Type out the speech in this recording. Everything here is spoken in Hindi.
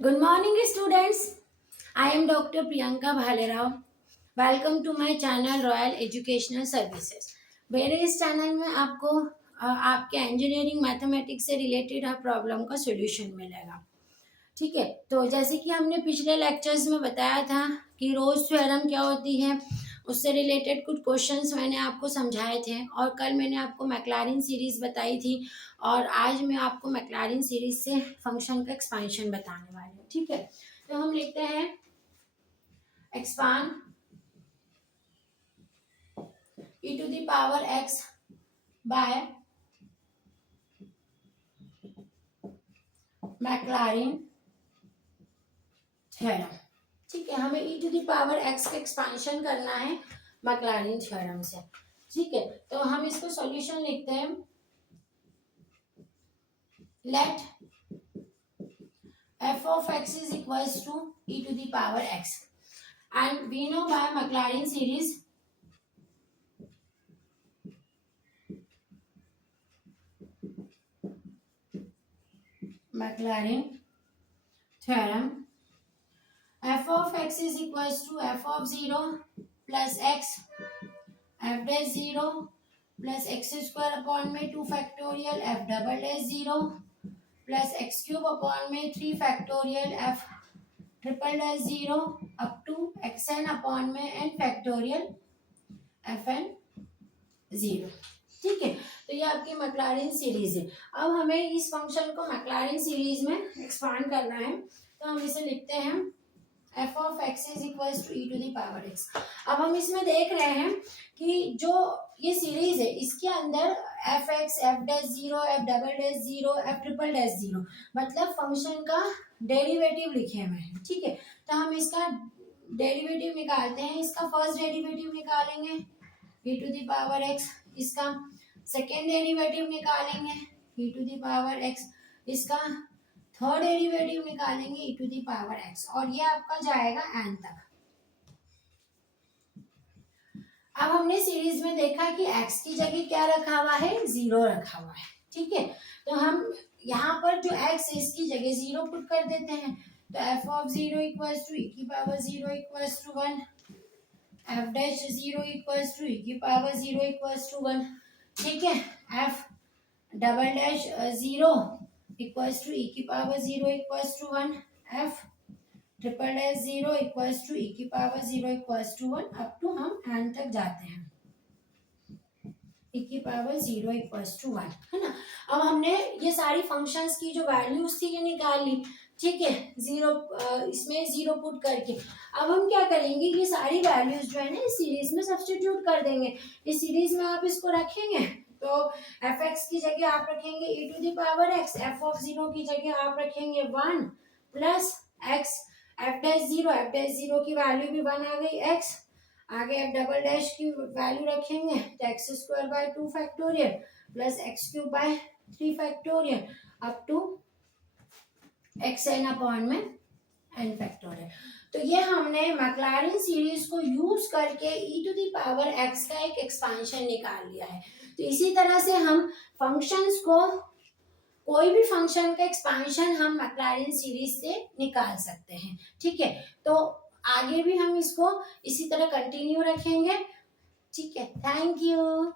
Good morning, students. I am Dr. Priyanka Bhalerao. Welcome to my channel Royal Educational Services. मेरे इस चैनल में आपको आपके इंजीनियरिंग मैथमेटिक्स से रिलेटेड हर प्रॉब्लम का सॉल्यूशन मिलेगा। ठीक है, तो जैसे कि हमने पिछले लेक्चर्स में बताया था कि रोज थ्योरम क्या होती है, उससे रिलेटेड कुछ क्वेश्चंस मैंने आपको समझाए थे। और कल मैंने आपको मैक्लॉरिन सीरीज बताई थी और आज मैं आपको मैक्लॉरिन सीरीज से फंक्शन का एक्सपेंशन बताने वाली हूँ। ठीक है, तो हम लिखते हैं expand e to the power x by Maclaurin theorem. ठीक है, हमें e to the power x का एक्सपेंशन करना है मैक्लॉरिन थ्योरम से। ठीक है, तो हम इसको सॉल्यूशन लिखते हैं। Let f of x is equals to e to the power x and we know by Maclaurin series Maclaurin theorem f of x is equals to f of 0 plus x f dash 0 plus x square upon में 2 factorial f double dash 0 plus x cube upon में 3 factorial f triple dash 0 up to xn upon में n factorial fn 0। ठीक है, तो ये आपकी मैक्लॉरिन सीरीज है। अब हमें इस फंक्शन को मैक्लॉरिन सीरीज में एक्सपांड करना है, तो हम इसे लिखते हैं f of x is equals to e to the power x। अब हम इसमें देख रहे हैं कि जो ये सीरीज है इसके अंदर f x f dash 0 f double dash 0 f triple dash 0 मतलब फंक्शन का डेरिवेटिव लिखे हुए हैं। ठीक है, तो हम इसका डेरिवेटिव निकालते हैं। इसका फर्स्ट डेरिवेटिव निकालेंगे e to the power x, इसका सेकेंड डेरिवेटिव निकालेंगे e to the power x, इसका थर्ड डेरिवेटिव निकालेंगे e to the power x और ये आपका जाएगा n तक। अब हमने सीरीज में देखा कि x की जगह क्या रखा हुआ है, 0 रखा हुआ है। ठीक है, तो हम यहाँ पर जो x है इसकी जगह 0 पुट कर देते हैं, तो f of 0 equals to e की power 0 equals to 1, f dash 0 equals to e की पावर 0 इक्वल्स टू 1। ठीक है, f double dash 0 equals to e की power 0 equals to 1, f triple dash 0 equals to e की power 0 equals to 1 up to हम n तक जाते हैं e की पावर 0 इक्वल्स टू 1, है ना। अब हमने ये सारी फंक्शंस की जो वैल्यूज थी ये निकाल ली। ठीक है, 0 इसमें 0 पुट करके अब हम क्या करेंगे, ये सारी वैल्यूज जो है ना इस सीरीज में सब्स्टिट्यूट कर देंगे। इस सीरीज में आप इसको रखेंगे तो एफ एक्स की जगह आप रखेंगे e to the power x, F of 0 की जगह आप रखेंगे 1 प्लस x, एफ डैश 0 की वैल्यू भी 1 आ गई, x आगे एफ डबल डैश की वैल्यू रखेंगे तो X square by 2 factorial plus X cube by 3 factorial up to X N upon में एन फैक्टोरियल। तो ये हमने मैक्लॉरिन सीरीज को यूज करके e to the power x का एक एक्सपेंशन निकाल लिया है। तो इसी तरह से हम फंक्शंस को, कोई भी फंक्शन का एक्सपेंशन हम मैक्लॉरिन सीरीज से निकाल सकते हैं। ठीक है, तो आगे भी हम इसको इसी तरह कंटिन्यू रखेंगे। ठीक है, थैंक यू।